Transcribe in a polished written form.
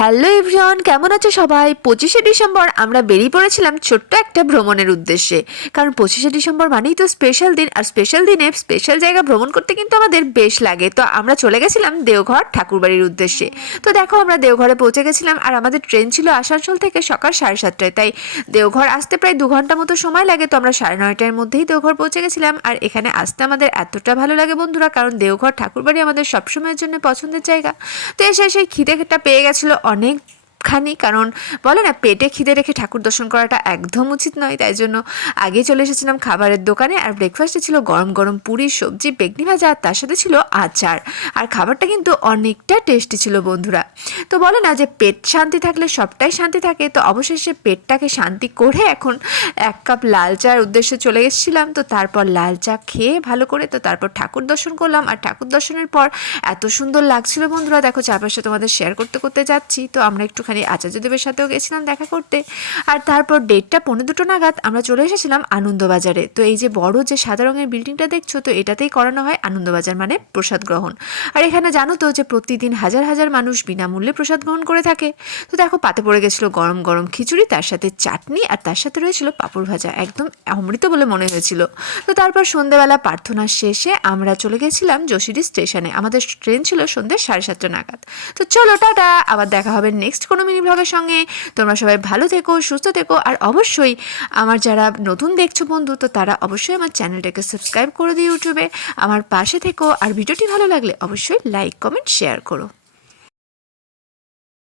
Hello everyone, কেমন আছো সবাই? 25শে ডিসেম্বর আমরা বেরিয়ে পড়েছিলাম ছোট্ট একটা ভ্রমণের উদ্দেশ্যে। কারণ 25শে ডিসেম্বর মানেই তো স্পেশাল দিন, আর স্পেশাল দিনে স্পেশাল জায়গা ভ্রমণ করতে কিন্তু আমাদের বেশ লাগে। তো আমরা চলে গেছিলাম দেওঘর ঠাকুরবাড়ির উদ্দেশ্যে। তো দেখো, আমরা দেওঘরে পৌঁছে গেছিলাম, আর আমাদের ট্রেন ছিল আসানসোল থেকে সকাল 7:30টায়। তাই দেওঘর আসতে প্রায় 2 ঘন্টা মতো সময় লাগে। তো আমরা 9:30টার মধ্যেই দেওঘর পৌঁছে গেছিলাম। আর এখানে আসতে আমাদের এতটা ভালো লাগে বন্ধুরা, কারণ দেওঘর ঠাকুরবাড়ি আমাদের সবসময়ের জন্য পছন্দের জায়গা। তো এসে সেই খিদেটা পেয়ে গেছিলো অনেকখানি, কারণ বলে না, পেটে খিদে রেখে ঠাকুর দর্শন করাটা একদম উচিত নয়। তাই জন্য আগে চলে এসেছিলাম খাবারের দোকানে। আর ব্রেকফাস্টে ছিল গরম গরম পুরি, সবজি, বেগনি ভাজা, আর তার সাথে ছিল আচার। আর খাবারটা কিন্তু অনেকটা টেস্টি ছিল বন্ধুরা। তো বলে না যে পেট শান্তি থাকলে সবটাই শান্তি থাকে। তো অবশেষে পেটটাকে শান্তি করে এখন 1 কাপ লাল চার উদ্দেশ্যে চলে এসেছিলাম। তো তারপর লাল চা খেয়ে ভালো করে তো তারপর ঠাকুর দর্শন করলাম। আর ঠাকুর দর্শনের পর এত সুন্দর লাগছিল বন্ধুরা, দেখো চারপাশে তোমাদের শেয়ার করতে করতে যাচ্ছি। তো আমরা একটুখানি আচার্যদেবের সাথেও গেছিলাম দেখা করতে। আর তারপর 1:30-2 নাগাদ আমরা চলে এসেছিলাম আনন্দবাজারে। তো এই যে বড় যে সাদা রঙের বিল্ডিংটা দেখছো, তো এটাতেই করানো হয় আনন্দবাজার, মানে প্রসাদ গ্রহণ। আর এখানে জানো তো যে প্রতিদিন হাজার হাজার মানুষ বিনামূল্যে প্রসাদ গ্রহণ করে থাকে। তো দেখো, পাতে পড়ে গেছিলো গরম গরম খিচুড়ি, তার সাথে চাটনি, আর তার সাথে রয়েছিল পাঁপড় ভাজা, একদম অমৃত বলে মনে হয়েছিল। তো তারপর সন্ধ্যেবেলা প্রার্থনা শেষে আমরা চলে গেছিলাম যশোরী স্টেশনে। আমাদের ট্রেন ছিল সন্ধ্যে 7:30 নাগাদ। তো চলো টাটা, আবার দেখা হবে নেক্সট কোনো মিনি ব্লগের সঙ্গে। তোমরা সবাই ভালো থেকো, সুস্থ থেকো, আর অবশ্যই আমার যারা নতুন দেখছো বন্ধু, তো তারা অবশ্যই আমার চ্যানেলটাকে সাবস্ক্রাইব করে দিও ইউটিউবে, আমার পাশে থেকো। আর ভিডিওটি ভালো লাগলে অবশ্যই লাইক, কমেন্ট, শেয়ার করো।